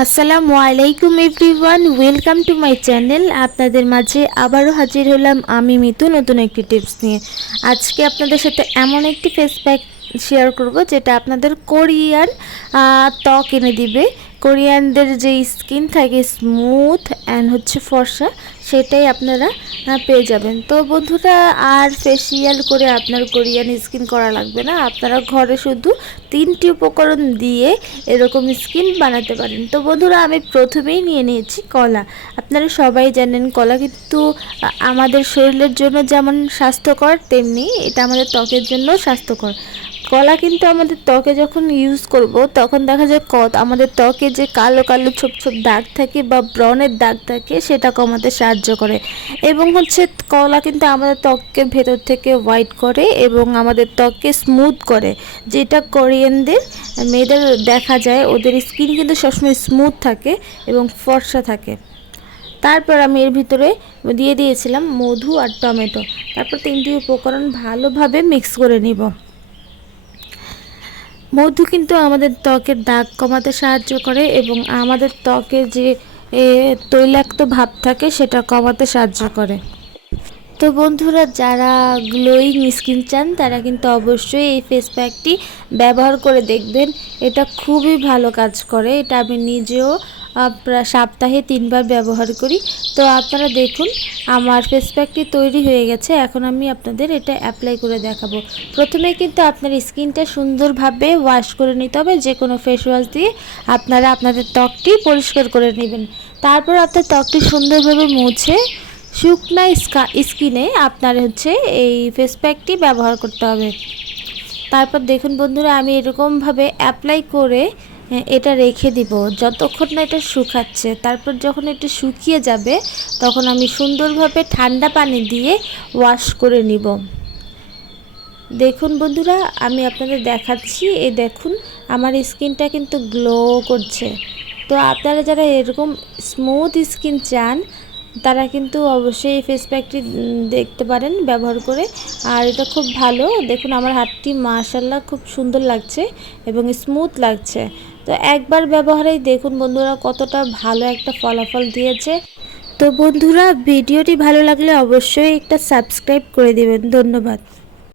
আসসালামু আলাইকুম everyone, welcome to my channel. আপনাদের মাঝে আবারও হাজির হলাম আমি মিতু নতুন একটি টিপস নিয়ে। আজকে আপনাদের সাথে এমন একটি ফেস প্যাক শেয়ার করব, যেটা আপনাদের কোরিয়ান ত্বক এনে দিবে। কোরিয়ানদের যে স্কিন থাকে স্মুথ অ্যান্ড হচ্ছে ফর্সা, সেটাই আপনারা পেয়ে যাবেন। তো বন্ধুরা, আর ফেসিয়াল করে আপনার কোরিয়ান স্কিন করা লাগবে না। আপনারা ঘরে শুধু তিনটি উপকরণ দিয়ে এরকম স্কিন বানাতে পারেন। তো বন্ধুরা, আমি প্রথমেই নিয়ে নিয়েছি কলা। আপনারা সবাই জানেন, কলা কিন্তু আমাদের শরীরের জন্য যেমন স্বাস্থ্যকর, তেমনি এটা আমাদের ত্বকের জন্য স্বাস্থ্যকর। কলা কিন্তু আমাদের ত্বকে যখন ইউজ করব, তখন দেখা যায় কত আমাদের ত্বকে যে কালো কালো ছোপ ছোপ দাগ থাকে বা ব্রণের দাগ থাকে, সেটা কমাতে সাহায্য করে। এবং হচ্ছে কলা কিন্তু আমাদের ত্বককে ভেতর থেকে হোয়াইট করে এবং আমাদের ত্বককে স্মুথ করে। যেটা কোরিয়ানদের মেয়েদের দেখা যায়, ওদের স্কিন কিন্তু সবসময় স্মুথ থাকে এবং ফর্সা থাকে। তারপর আমি এর ভিতরে দিয়ে দিয়েছিলাম মধু আর টমেটো। তারপর তিনটি উপকরণ ভালোভাবে মিক্স করে নিব। মধু কিন্তু আমাদের ত্বকের দাগ কমাতে সাহায্য করে এবং আমাদের ত্বকে যে তৈলাক্ত ভাব থাকে সেটা কমাতে সাহায্য করে। তো বন্ধুরা, যারা গ্লোয়িং স্কিন চান, তারা কিন্তু অবশ্যই এই ফেস প্যাকটি ব্যবহার করে দেখবেন। এটা খুবই ভালো কাজ করে। এটা আমি নিজেও সপ্তাহে তিনবার ব্যবহার করি। তো আপনারা দেখুন, আমার ফেস প্যাকটি তৈরি হয়ে গেছে। এখন আমি আপনাদের এটা অ্যাপ্লাই করে দেখাবো। প্রথমে কিন্তু আপনার স্কিনটা সুন্দরভাবে ওয়াশ করে নিতে হবে যে কোনো ফেস ওয়াশ দিয়ে। আপনারা আপনাদের ত্বকটি পরিষ্কার করে নেবেন। তারপর আপনার ত্বকটি সুন্দরভাবে মুছে শুকনা স্কা স্কিনে আপনার হচ্ছে এই ফেস প্যাকটি ব্যবহার করতে হবে। তারপর দেখুন বন্ধুরা, আমি এরকমভাবে অ্যাপ্লাই করে এটা রেখে দিব। যতক্ষণ না এটা শুকাচ্ছে, তারপর যখন এটা শুকিয়ে যাবে, তখন আমি সুন্দরভাবে ঠান্ডা পানি দিয়ে ওয়াশ করে নিব। দেখুন বন্ধুরা, আমি আপনাদের দেখাচ্ছি। এই দেখুন, আমার স্কিনটা কিন্তু গ্লো করছে। তো আপনারা যারা এরকম স্মুথ স্কিন চান, তারা কিন্তু অবশ্যই এই ফেস প্যাকটি দেখতে পারেন, ব্যবহার করে। আর এটা খুব ভালো। দেখুন, আমার হাতটি মাশাল্লাহ খুব সুন্দর লাগছে এবং স্মুথ লাগছে। তো একবার ব্যবহারেই দেখুন বন্ধুরা কতটা ভালো একটা ফলাফল দিয়েছে। তো বন্ধুরা, ভিডিওটি ভালো লাগলে অবশ্যই একটা সাবস্ক্রাইব করে দেবেন। ধন্যবাদ।